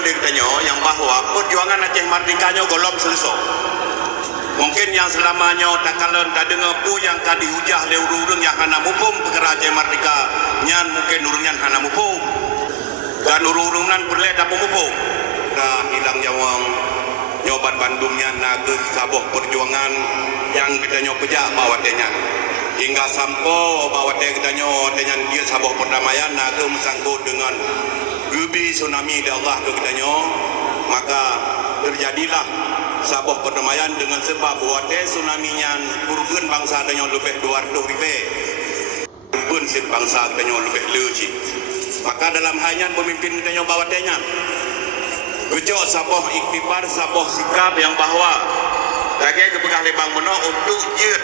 boleh katanya yang bahawa perjuangan Aceh Merdekanya golom selesai. Mungkin yang selamanya tak kalen tak dengar pu yang kadi hujah le urung yang hana mupum perkara Aceh Merdeka nyan mungkin urungan hana mupum dan urung nan perle tak mupum dah hilang nyawang nyoban Bandungnya naga saboh perjuangan yang katanya pejak bawa tenyan hingga sampo bawa katanya tenyan dia saboh perdamaian naga mesangkut dengan gebi tsunami dari Allah katanya maka terjadilah saboh perdamaian dengan sebab buat tsunami-nya kurun bangsa adanya lebih 200 ribu pun si bangsa adanya lebih leci maka dalam hanya pemimpin adanya bawa tanya gejok saboh iktibar saboh sikap yang bahwa lagi kepegah lebang meno untuk jid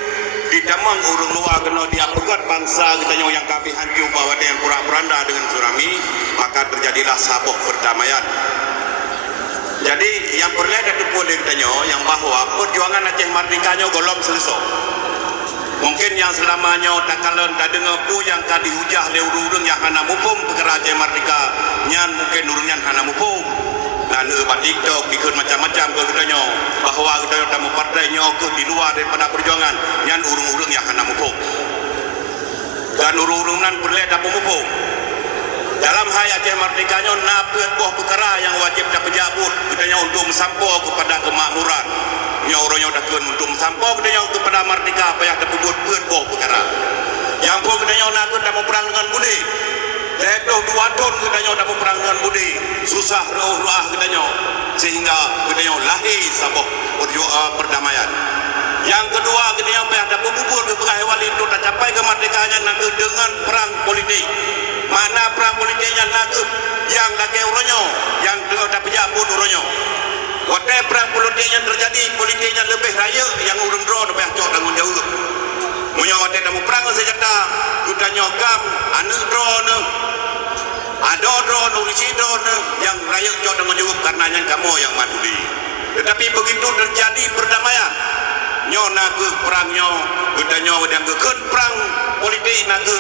di damang urung luar kena dia pegat bangsa adanya yang kami hancur bawa dengan pura-puranda dengan tsunami maka terjadilah saboh perdamaian. Jadi yang perlu Datuk boleh katanya yang bahawa perjuangan Aceh Merdekanya golom selesai. Mungkin yang selamanya tak kalen tak dengar pu yang kadi hujah le urung yang hana mupum perkara Aceh Merdeka nyan mungkin urungan hana mupum. Dan ubat TikTok ikut macam-macam ke katanya bahawa katanya tamu partainya ke di luar daripada perjuangan nyan urung-urung yang hana mupum. Dan urung-urungan perlu dapat mupum. Dalam hal Aceh Merdekanya napet buah perkara yang wajib dah penjabut katanya untuk mensampau kepada kemakmuran yang orangnya dah kena untuk mensampau katanya kepada merdeka payah dah pebut buah perkara yang pun katanya nak dah memperang dengan budi letuh 2 tahun katanya dah memperang dengan budi susah roh-roh katanya sehingga katanya lahir saboh perdamaian yang kedua katanya payah dah pebubur ke pegawai itu dah capai kemerdekaannya nak dengan perang politik mana perang politiknya lagu yang lagi uronyo yang dapat jabut uronyo waktu perang politik yang terjadi politiknya lebih raya yang urung drone lebih acok tanggung jawab punya waktu dalam perang senjata kita nyogam anak drone ada drone urisi drone yang raya acok tanggung jawab karena kamu yang maduli tetapi begitu terjadi perdamaian nyo naga perangnya kita nyo dan kekun perang politik naga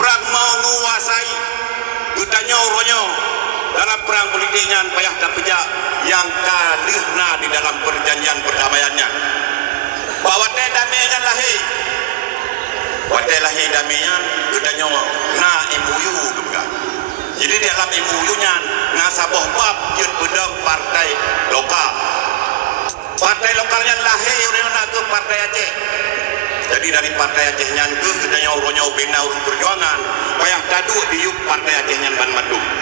perang menguasai gutanya uronyo dalam perang politiknya payah dan pejak yang kalihna di dalam perjanjian perdamaiannya bahwa damainya lahir waktu lahir damainya gutanya na MOU juga jadi dalam MOU nya ngasaboh bab jut pedang partai lokalnya lahir uronyo ke partai Aceh. Jadi dari partai Aceh nyan ke katanya uronyo bina urung perjuangan payah daduk di yuk partai Aceh nyan Bandung